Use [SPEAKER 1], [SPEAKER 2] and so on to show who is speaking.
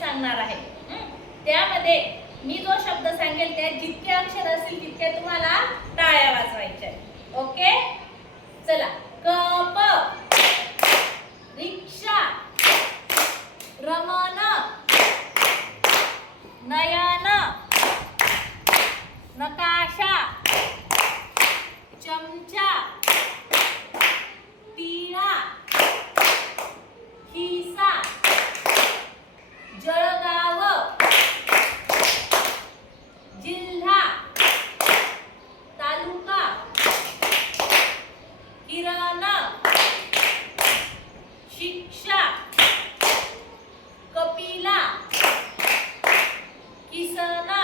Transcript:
[SPEAKER 1] सांगणार आहे. त्यामध्ये मी जो शब्द सांगेल त्या जितके अक्षर असतील तितके तुम्हाला टाळ्या वाजवायच्या ओके? चला. कप रिक्षा. रमन नयन. नकाशा. चमचा. शिक्षण शिक्षा कपिला किसना